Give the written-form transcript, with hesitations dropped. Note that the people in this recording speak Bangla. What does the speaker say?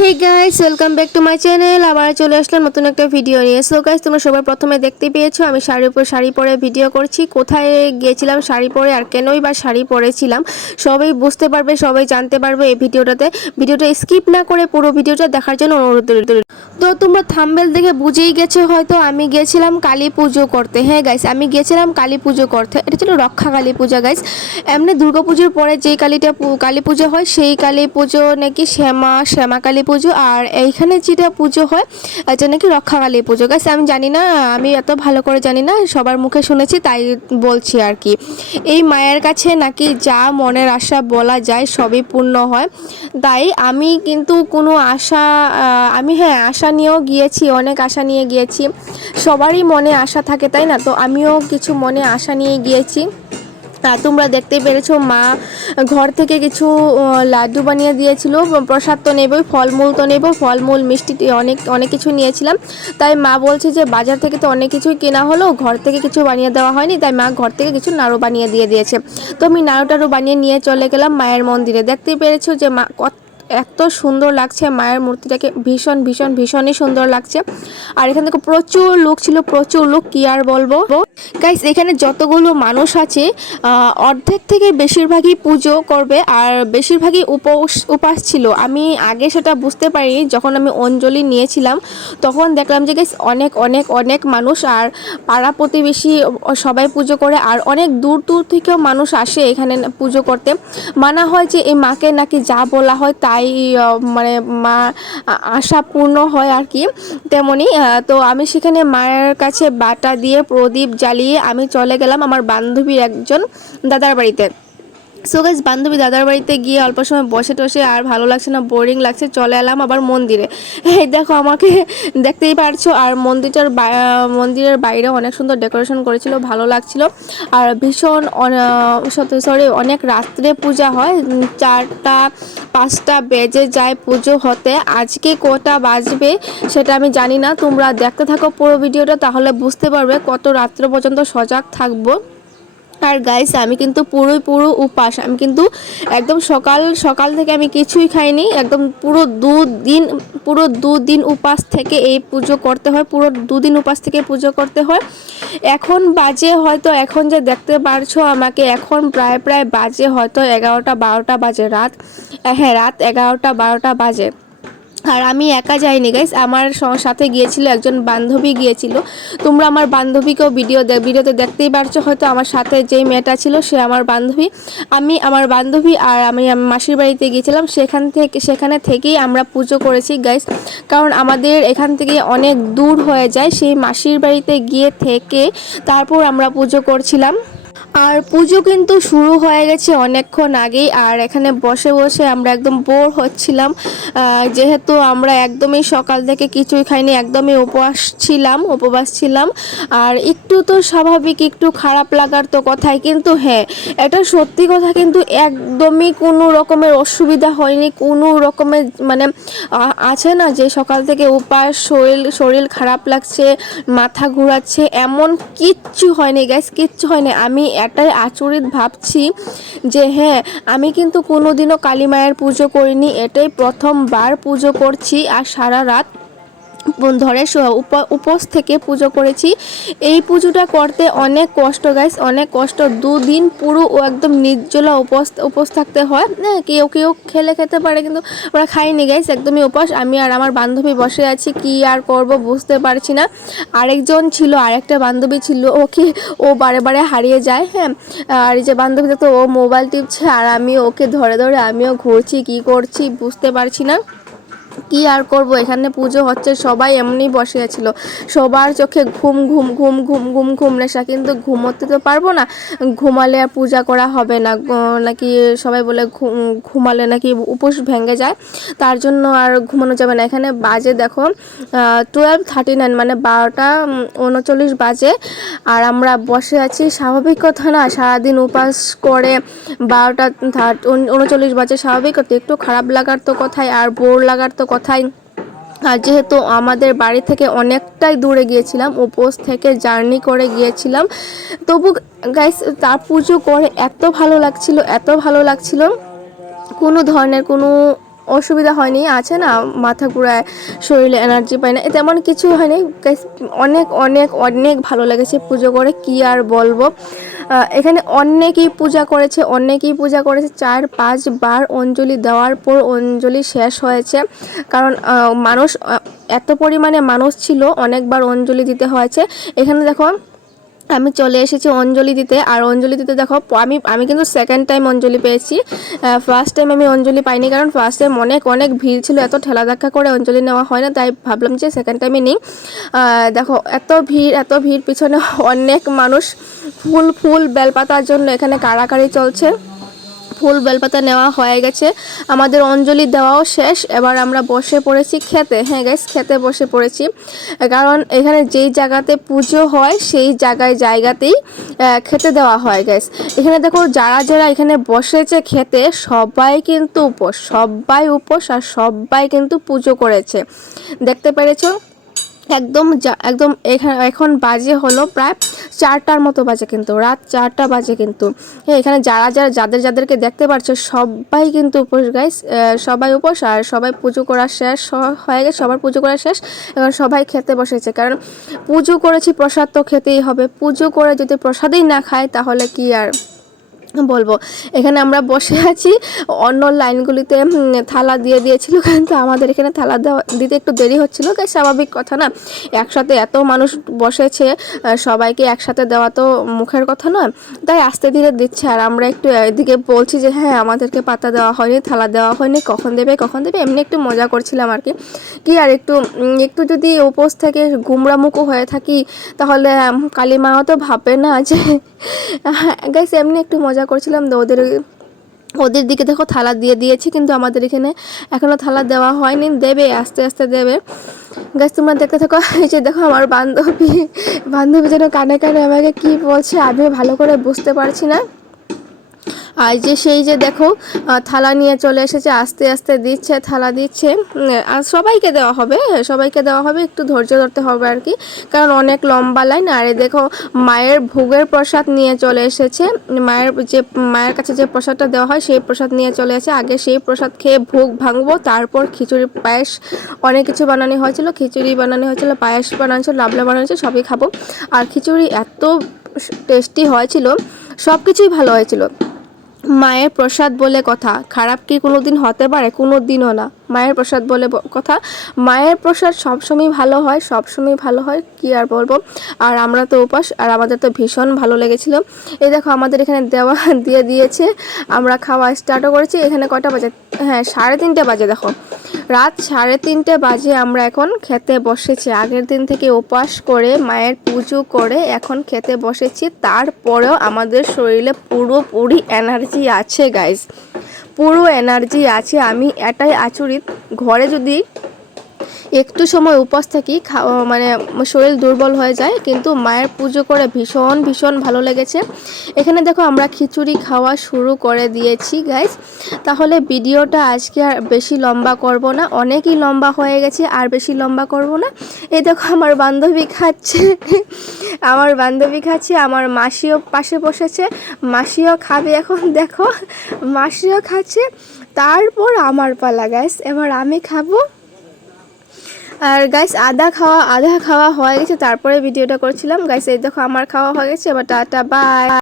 Hey guys, welcome back to my channel. আবার চলে আসলাম নতুন একটা ভিডিও নিয়ে। সো গাইস, তোমরা সবার প্রথমে দেখতে পেয়েছো আমি শাড়ির উপর শাড়ি পরে ভিডিও করছি। কোথায় গিয়েছিলাম শাড়ি পরে আর কেনই বা শাড়ি পরেছিলাম সবাই বুঝতে পারবে, সবাই জানতে পারবে এই ভিডিওটাতে। ভিডিওটা স্কিপ না করে পুরো ভিডিওটা দেখার জন্য অনুরোধ রইল। তো তোমরা থাম্বনেল দেখে বুঝেই গেছো হয়তো আমি গিয়েছিলাম কালী পুজো করতে। হ্যাঁ গাইস, আমি গিয়েছিলাম কালী পুজো করতে। এটা ছিল রক্ষা কালী পূজা গাইস। এমনি দুর্গাপুজোর পরে যেই কালী পুজো হয় সেই কালী পুজো নাকি শ্যামা কালী পুজো, আর এইখানে যেটা পুজো হয় এটা নাকি রক্ষা কালী পুজো গাইস। আমি জানি না, আমি এত ভালো করে জানি না, সবার মুখে শুনেছি তাই বলছি আর কি। এই মায়ের কাছে নাকি যা মনের আশা বলা যায় সবই পূর্ণ হয়। তাই আমি কিন্তু কোনো আশা আশা নিয়েও গিয়েছি, অনেক আশা নিয়ে গিয়েছি। সবারই মনে আশা থাকে তাই না? তো আমিও কিছু মনে আশা নিয়ে গিয়েছি। তোমরা দেখতে পেরেছো মা ঘর থেকে কিছু লাড্ডু বানিয়ে দিয়েছিল। প্রসাদ তো নেবই, ফলমূল তো নেব, ফলমূল মিষ্টি অনেক অনেক কিছু নিয়েছিলাম। তাই মা বলছে যে বাজার থেকে তো অনেক কিছুই কেনা হলো, ঘর থেকে কিছু বানিয়ে দেওয়া হয়নি, তাই মা ঘর থেকে কিছু নাড়ু বানিয়ে দিয়েছে। তো আমি নাড়ু টাড়ু বানিয়ে নিয়ে চলে গেলাম মায়ের মন্দিরে। দেখতেই পেরেছো যে মা এত সুন্দর লাগছে, মায়ের মূর্তিটাকে ভীষণই সুন্দর লাগছে। আর এখান থেকে প্রচুর লোক ছিল, প্রচুর লোক, কি আর বলবো গাইস। এখানে যতগুলো মানুষ আছে অর্ধেক থেকে বেশিরভাগই পুজো করবে আর বেশিরভাগই উপাস ছিল। আমি আগে সেটা বুঝতে পারিনি, যখন আমি অঞ্জলি নিয়েছিলাম তখন দেখলাম যে গাইস অনেক অনেক অনেক মানুষ, আর পাড়া প্রতিবেশী সবাই পুজো করে, আর অনেক দূর দূর থেকেও মানুষ আসে এখানে পুজো করতে। মানা হয় যে এই মাকে নাকি যা বলা হয় তাই মানে মা আশা পূর্ণ হয় আর কি, তেমনই। তো আমি সেখানে মায়ের কাছে বাটা দিয়ে প্রদীপ জ্বালিয়ে আমি চলে গেলাম আমার বান্ধবীর একজন দাদার বাড়িতে। সো গাইস, বান্ধবী দাদার বাড়িতে গিয়ে অল্প সময় বসে টসে আর ভালো লাগছে না, বোরিং লাগছে, চলে এলাম আবার মন্দিরে। এই দেখো আমাকে দেখতেই পারছো। আর মন্দিরের বাইরে অনেক সুন্দর ডেকোরেশন করেছিল, ভালো লাগছিল। আর ভীষণ অনেক রাত্রে পূজা হয়, 4টা 5টা বেজে যায় পুজো হতে। আজকে কটা বাজবে সেটা আমি জানি না, তোমরা দেখতে থাকো পুরো ভিডিওটা, তাহলে বুঝতে পারবে কত রাত্র পর্যন্ত সজাগ থাকবো। আর গাইস, আমি কিন্তু পুরো উপাস। আমি কিন্তু একদম সকাল থেকে আমি কিছুই খাইনি, একদম পুরো দুদিন উপাস থেকে এই পুজো করতে হয়, পুরো দুদিন উপাস থেকে পুজো করতে হয়। এখন বাজে হয়তো, এখন যে দেখতে পারছো আমাকে, এখন প্রায় বাজে হয়তো 11টা 12টা বাজে, রাত 11টা 12টা বাজে। আর আমি একা যাইনি গাইস, আমার সাথে গিয়েছিল একজন বান্ধবী গিয়েছিল। তোমরা আমার বান্ধবীকেও ভিডিওতে দেখতেই পারছো হয়তো। আমার সাথে যেই মেয়েটা ছিল সে আমার বান্ধবী, আমার বান্ধবী আর আমি মাসির বাড়িতে গিয়েছিলাম। সেখানে থেকেই আমরা পুজো করেছি গাইস, কারণ আমাদের এখান থেকে অনেক দূর হয়ে যায়। সেই মাসির বাড়িতে গিয়ে থেকে তারপর আমরা পুজো করছিলাম। আর পুজো কিন্তু শুরু হয়ে গেছে অনেকক্ষণ আগেই, আর এখানে বসে বসে আমরা একদম বোর হচ্ছিলাম, যেহেতু আমরা একদমই সকাল থেকে কিছুই খাইনি, একদমই উপবাস ছিলাম। আর একটু তো স্বাভাবিক, একটু খারাপ লাগার তো কথাই, কিন্তু হ্যাঁ এটা সত্যি কথা, কিন্তু একদমই কোনো রকমের অসুবিধা হয়নি, কোনো রকমের মানে আছে না যে সকাল থেকে উপাস, শরীর খারাপ লাগছে, মাথা ঘোরাচ্ছে, এমন কিচ্ছু হয়নি গাইস, কিচ্ছু হয়নি। আমি এটাই আচরিত ভাবছি যে হ্যাঁ, আমি কিন্তু কোনোদিনও কালী মায়ের পুজো করিনি, এটাই প্রথমবার পুজো করছি। আর সারা রাত ধরে উপোস থেকে পুজো করেছি। এই পুজোটা করতে অনেক কষ্ট গাইস, অনেক কষ্ট। 2 দিন পুরো একদম নির্জলা উপোস থাকতে হয়। কেউ খেতে পারে, কিন্তু ওরা খাইনি গাইস, একদমই উপোস। আমি আর আমার বান্ধবী বসে আছি, কি আর করব বুঝতে পারছি না। আরেকটা বান্ধবী ছিল, ও বারে হারিয়ে যায়। হ্যাঁ, আর এই যে বান্ধবীটা তো ও মোবাইল টিপছে, আর আমি ওকে ধরে আমিও ঘুরছি, কি করছি বুঝতে পারছি না। কি আর করব, এখানে পুজো হচ্ছে, সবাই এমনি বসে আছিল, সবার চোখে ঘুম নেশা, কিন্তু ঘুমোতে তো পারবো না, ঘুমালে আর পূজা করা হবে না নাকি, সবাই বলে ঘুমালে নাকি উপোস ভেঙে যায়, তার জন্য আর ঘুমানো যাবে না। এখানে বাজে দেখো 12:39, মানে 12:39 বাজে, আর আমরা বসে আছি। স্বাভাবিক কথা না, সারাদিন উপাস করে 12:39 বাজে, স্বাভাবিক কথা, একটু খারাপ লাগার তো কথাই, আর বোর লাগার তো কথাই। আর যেহেতু আমাদের বাড়ি থেকে অনেকটাই দূরে গিয়েছিলাম, উপোস থেকে জার্নি করে গিয়েছিলাম, তবু গাইস তার পুজো করে এত ভালো লাগছিল, কোনো ধরনের কোনো অসুবিধা হয়নি, আছে না মাথা ঘুরায়, শরীরে এনার্জি পায় না, তেমন কিছু হয়নি গাইস। অনেক অনেক অনেক ভালো লেগেছে পুজো করে, কি আর বলবো। এখানে অনেকেই পূজা করেছে 4-5 বার অঞ্জলি দেওয়ার পর অঞ্জলি শেষ হয়েছে, কারণ মানুষ এত পরিমাণে মানুষ ছিল, অনেকবার অঞ্জলি দিতে হয়েছে। এখানে দেখো আমি চলে এসেছি অঞ্জলি দিতে, আর অঞ্জলি দিতে দেখো আমি কিন্তু সেকেন্ড টাইম অঞ্জলি পেয়েছি। ফার্স্ট টাইম আমি অঞ্জলি পাইনি, কারণ ফার্স্ট টাইম অনেক ভিড় ছিল, এত ঠেলা ধাক্কা করে অঞ্জলি নেওয়া হয় না, তাই ভাবলাম যে সেকেন্ড টাইমে নিই। দেখো এত ভিড় পিছনে অনেক মানুষ, ফুল বেলপাতার জন্য এখানে কাড়াকাড়ি চলছে। ফুল বেলপাতা নেওয়া হয়ে গেছে, আমাদের অঞ্জলি দেওয়াও শেষ। এবার আমরা বসে পড়েছি খেতে। হ্যাঁ গাইস, খেতে বসে পড়েছি, কারণ এখানে যেই জায়গাতে পুজো হয় সেই জায়গাতেই খেতে দেওয়া হয় গাইস। এখানে দেখো যারা এখানে বসেছে খেতে, সবাই কিন্তু উপোস আর সবাই কিন্তু পুজো করেছে, দেখতে পেরেছো। একদম এখন বাজে হলো প্রায় 4টার মতো বাজে, কিন্তু রাত 4টা বাজে কিন্তু। হ্যাঁ, এখানে যাদেরকে দেখতে পাচ্ছ সবাই কিন্তু উপোস গাইস, সবাই উপোস, আর সবাই পুজো করা শেষ হয়ে গেছে, সবার পুজো করা শেষ। এখন সবাই খেতে বসেছে, কারণ পুজো করেছি, প্রসাদ তো খেতেই হবে। পুজো করে যদি প্রসাদই না খায় তাহলে কি আর বলবো। এখানে আমরা বসে আছি, অন্য লাইনগুলিতে থালা দিয়ে দিয়েছিল, কিন্তু আমাদের এখানে থালা দিতে একটু দেরি হচ্ছিল, তাই স্বাভাবিক কথা না, একসাথে এত মানুষ বসেছে, সবাইকে একসাথে দেওয়া তো মুখের কথা নয়, তাই আস্তে ধীরে দিচ্ছে। আর আমরা একটু এদিকে বলছি যে হ্যাঁ আমাদেরকে পাতা দেওয়া হয়নি, থালা দেওয়া হয়নি, কখন দেবে, এমনি একটু মজা করছিলাম আর কি আর একটু যদি উপোস থেকে গুমরামুখো হয়ে থাকি, তাহলে কালী মাও তো ভাবে না যে গাইস, এমনি একটু মজা করছিলাম। তো ওদের দিকে দেখো থালা দিয়ে দিয়েছি, কিন্তু আমাদের এখানে এখনো থালা দেওয়া হয়নি, দেবে আস্তে আস্তে দেবে। গাইস তোমরা দেখতে থাকো। এই যে দেখো আমার বান্ধবী যেন কানে আমাকে কি বলছে, আমি ভালো করে বুঝতে পারছি না। আর সেই যে দেখো থালা নিয়ে চলে এসেছে, আস্তে আস্তে দিচ্ছে, থালা দিচ্ছে। আর সবাইকে দেওয়া হবে, একটু ধৈর্য ধরতে হবে আর কি, কারণ অনেক লম্বা লাইন। আর দেখো মায়ের ভোগের প্রসাদ নিয়ে চলে এসেছে, মায়ের কাছে যে প্রসাদটা দেওয়া হয় সেই প্রসাদ নিয়ে চলে এসেছে। আগে সেই প্রসাদ খেয়ে ভোগ ভাঙবো, তারপর খিচুড়ি পায়েস অনেক কিছু বানানো হয়েছিল, পায়েস বানানো হয়েছিল, লাবলা বানানো হয়েছিল, সবই খাবো। আর খিচুড়ি এত টেস্টি হয়েছিল, সব কিছুই ভালো হয়েছিল। মায়ের প্রসাদ বলে কথা, খারাপ কি কোনোদিন হতে পারে? কোনোদিনও না। মায়ের প্রসাদ বলে কথা, মায়ের প্রসাদ সবসময় ভালো হয়, কি আর বলবো। আর আমরা তো উপাস, আর আমাদের তো ভীষণ ভালো লেগেছিল। এই দেখো আমাদের এখানে দিয়ে দিয়েছে, আমরা খাওয়া স্টার্টও করেছি। এখানে কটা বাজে? হ্যাঁ 3:30 বাজে, দেখো রাত 3:30 বাজে আমরা এখন খেতে বসেছি। আগের দিন থেকে উপবাস করে মায়ের পুজো করে এখন খেতে বসেছি, তারপরেও আমাদের শরীরে পুরোপুরি এনার্জি আছে গাইস, পুরো এনার্জি আছে। আমি এটাই আচরিত, ঘরে যদি একটু সময় উপোস থাকি মানে শরীর দুর্বল হয়ে যায়, কিন্তু মায়ের পুজো করে ভীষণ ভালো লেগেছে। এখানে দেখো আমরা খিচুড়ি খাওয়া শুরু করে দিয়েছি গাইস। তাহলে ভিডিওটা আজকে আর বেশি লম্বা করব না, অনেকই লম্বা হয়ে গেছে, আর বেশি লম্বা করব না। এই দেখো আমার বান্ধবী খাচ্ছে, আমার মাসিও পাশে বসেছে, মাসিও খাবে এখন। দেখো মাসিও খাচ্ছে, তারপর আমার পালা গাইস, এবার আমি খাবো। আর গাইস আধা খাওয়া হয়ে গেছে, তারপরে ভিডিওটা করছিলাম গাইস। এই দেখো আমার খাওয়া হয়ে গেছে, এবার টাটা বাই।